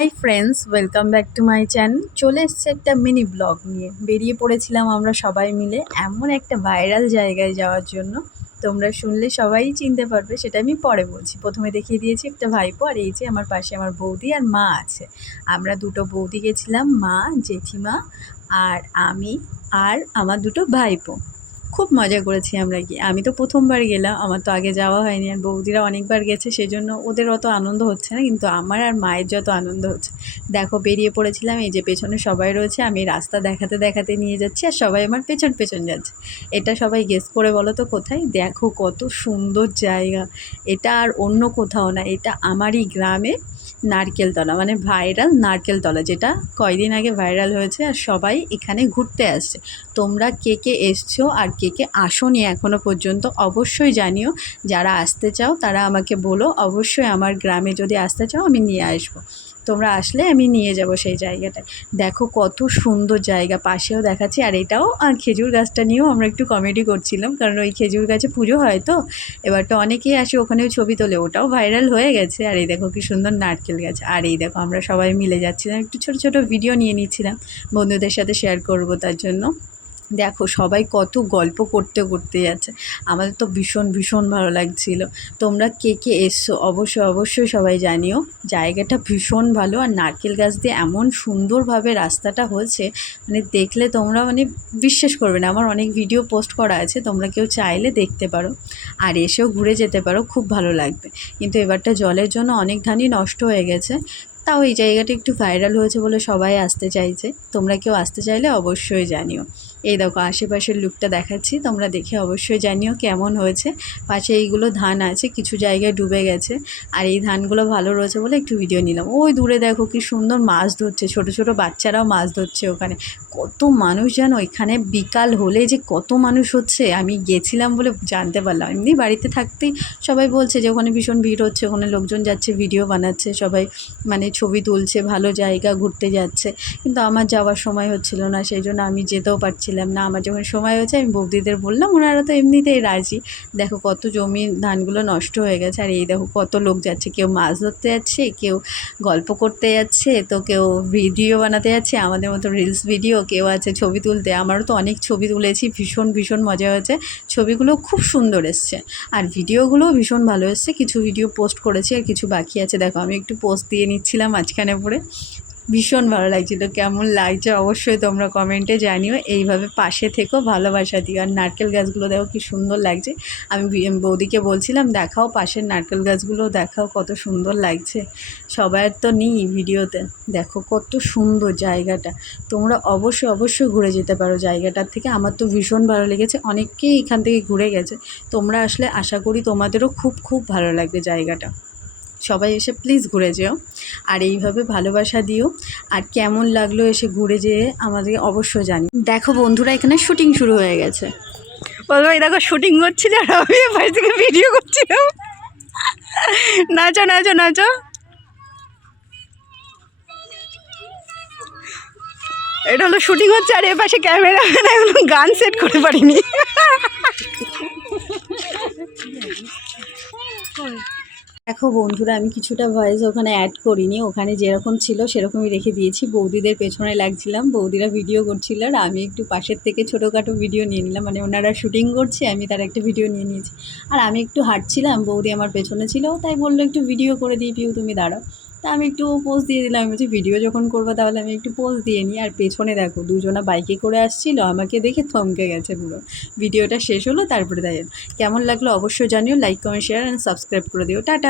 Hi friends, welcome back to my channel. চলে এসছে একটা মিনি ব্লগ নিয়ে। বেরিয়ে পড়েছিলাম আমরা সবাই মিলে এমন একটা ভাইরাল জায়গায় যাওয়ার জন্য। তোমরা শুনলে সবাই চিনতে পারবে, সেটা আমি পরে বলছি। প্রথমে দেখিয়ে দিয়েছি একটা ভাইপো, আর এই যে আমার পাশে আমার বৌদি আর মা আছে। আমরা দুটো বৌদি গেছিলাম, মা, জেঠিমা আর আমি, আর আমার দুটো ভাইপো। খুব মজা করেছি আমরা গিয়ে। আমি তো প্রথমবার গেলাম, আমার তো আগে যাওয়া হয়নি, আর বৌদিরা অনেকবার গেছে, সেজন্য ওদের অত আনন্দ হচ্ছে না, কিন্তু আমার আর মায়ের যত আনন্দ হচ্ছে। দেখো বেরিয়ে পড়েছিলাম, এই যে পেছনে সবাই রয়েছে, আমি রাস্তা দেখাতে দেখাতে নিয়ে যাচ্ছি আর সবাই আমার পেছন পেছন যাচ্ছে। এটা সবাই গেস করে বলো তো কোথায়? দেখো কত সুন্দর জায়গা। এটা আর অন্য কোথাও না, এটা আমারই গ্রামে নারকেলতলা, মানে ভাইরাল নারকেলতলা, যেটা কয়দিন আগে ভাইরাল হয়েছে, আর সবাই এখানে ঘুরতে আসছে। তোমরা কে কে এসছো আর কে কে আসোনি এখনও পর্যন্ত অবশ্যই জানিও। যারা আসতে চাও তারা আমাকে বলো, অবশ্যই আমার গ্রামে যদি আসতে চাও আমি নিয়ে আসবো। তোমরা আসলে আমি নিয়ে যাব সেই জায়গাটায়। দেখো কত সুন্দর জায়গা, পাশেও দেখাচ্ছি। আর এটাও, আর খেজুর গাছটা নিয়েও আমরা একটু কমেডি করছিলাম, কারণ ওই খেজুর গাছে পুজো হয় তো, এবার তো অনেকেই আসে ওখানেও ছবি তোলে, ওটাও ভাইরাল হয়ে গেছে। আর এই দেখো কি সুন্দর নারকেল গাছ। আর এই দেখো আমরা সবাই মিলে যাচ্ছিলাম, একটু ছোটো ছোটো ভিডিও নিয়ে নিচ্ছিলাম বন্ধুদের সাথে শেয়ার করবো তার জন্য। দেখো সবাই কত গল্প করতে করতে যাচ্ছে, আমাদের তো ভীষণ ভীষণ ভালো লাগছিল। তোমরা কে কে এসছো অবশ্যই অবশ্যই সবাই জানিও। জায়গাটা ভীষণ ভালো, আর নারকেল গাছ দিয়ে এমন সুন্দরভাবে রাস্তাটা হয়েছে, মানে দেখলে তোমরা মানে বিশ্বাস করবে না। আমার অনেক ভিডিও পোস্ট করা আছে, তোমরা কেউ চাইলে দেখতে পারো, আর এসেও ঘুরে যেতে পারো, খুব ভালো লাগবে। কিন্তু এবারটা জলের জন্য অনেক ধানই নষ্ট হয়ে গেছে, তাও এই জায়গাটা একটু ভাইরাল হয়েছে বলে সবাই আসতে চাইছে। তোমরা কেউ আসতে চাইলে অবশ্যই জানিও। এই দেখো আশেপাশের লুকটা দেখাচ্ছি, তোমরা দেখে অবশ্যই জানিও কেমন হয়েছে। পাশে এইগুলো ধান আছে, কিছু জায়গায় ডুবে গেছে, আর এই ধানগুলো ভালো রয়েছে বলে একটু ভিডিও নিলাম। ওই দূরে দেখো কি সুন্দর মাছ ধরছে, ছোট ছোট বাচ্চারাও মাছ ধরছে ওখানে। কত মানুষ জানো এখানে, বিকাল হলে যে কত মানুষ হচ্ছে, আমি গেছিলাম বলে জানতে পারলাম। এমনি বাড়িতে থাকতেই সবাই বলছে যে ওখানে ভীষণ ভিড় হচ্ছে, ওখানে লোকজন যাচ্ছে, ভিডিও বানাচ্ছে সবাই, মানে ছবি তুলছে, ভালো জায়গা ঘুরতে যাচ্ছে। কিন্তু আমার যাওয়ার সময় হচ্ছিল না, সেই জন্য আমি যেতেও পারছিলাম না। আমার যখন সময় হয়েছে আমি বৌদিদের বললাম, ওনারা তো এমনিতেই রাজি। দেখো কত জমি ধানগুলো নষ্ট হয়ে গেছে, আর এই দেখো কত লোক যাচ্ছে, কেউ মাছ ধরতে যাচ্ছে, কেউ গল্প করতে যাচ্ছে, তো কেউ ভিডিও বানাতে যাচ্ছে আমাদের মতো রিলস ভিডিও, কেউ আছে ছবি তুলতে। আমারও তো অনেক ছবি তুলেছি, ভীষণ ভীষণ মজা হয়েছে। ছবিগুলো খুব সুন্দর এসছে, আর ভিডিওগুলোও ভীষণ ভালো এসছে। কিছু ভিডিও পোস্ট করেছি আর কিছু বাকি আছে। দেখো আমি একটু পোস্ট দিয়ে নিচ্ছিলাম মাঝখানে পড়ে, ভীষণ ভালো লাগছিলো। কেমন লাগছে অবশ্যই তোমরা কমেন্টে জানিও। এইভাবে পাশে থেকো, ভালোবাসা দিও। আর নারকেল গাছগুলো দেখো কি সুন্দর লাগছে। আমি বৌদিকে বলছিলাম দেখাও পাশের নারকেল গাছগুলো, দেখাও কত সুন্দর লাগছে। সবার তো নেই ভিডিওতে। দেখো কত সুন্দর জায়গাটা, তোমরা অবশ্যই অবশ্যই ঘুরে যেতে পারো জায়গাটার থেকে। আমার তো ভীষণ ভালো লেগেছে, অনেকেই এখান থেকে ঘুরে গেছে। তোমরা আসলে আশা করি তোমাদেরও খুব খুব ভালো লাগবে জায়গাটা। সবাই এসে প্লিজ ঘুরে যেও, আর এইভাবে ভালোবাসা দিও। আর কেমন লাগলো এসে ঘুরে যেয়ে আমাদের অবশ্যই জানি। দেখো বন্ধুরা এখানে শুটিং শুরু হয়ে গেছে, বলবো এই দেখো শুটিং করছিল, আর আমি বাড়ি থেকে ভিডিও করছিলাম। নাচো নাচো নাচো। এটা হলো শুটিং হচ্ছে, আর এ পাশে ক্যামেরাম্যান এখনো গান সেট করে পারিনি। দেখো বন্ধুরা আমি কিছুটা ভয়েস ওখানে অ্যাড করিনি, ওখানে যেরকম ছিল সেরকমই রেখে দিয়েছি। বৌদিদের পেছনে লাগছিলাম, বৌদিরা ভিডিও করছিল, আর আমি একটু পাশের থেকে ছোটোখাটো ভিডিও নিয়ে নিলাম। মানে ওনারা শুটিং করছে, আমি তার একটা ভিডিও নিয়ে নিয়েছি। আর আমি একটু হাঁটছিলাম, বৌদি আমার পেছনে ছিল, তাই বললো একটু ভিডিও করে দিই পিউ, তুমি দাঁড়াও। তা আমি একটু পোজ দিয়ে দিলাম। আমি বলছি ভিডিও যখন করবো তাহলে আমি একটু পোজ দিয়ে নিই। আর পেছনে দেখো দুজনা বাইকে করে আসছিলো, আমাকে দেখে থমকে গেছে পুরো। ভিডিওটা শেষ হলো তারপরে দেখেন কেমন লাগলো অবশ্যই জানিও। Like comment share and subscribe করে দিও। টাটা।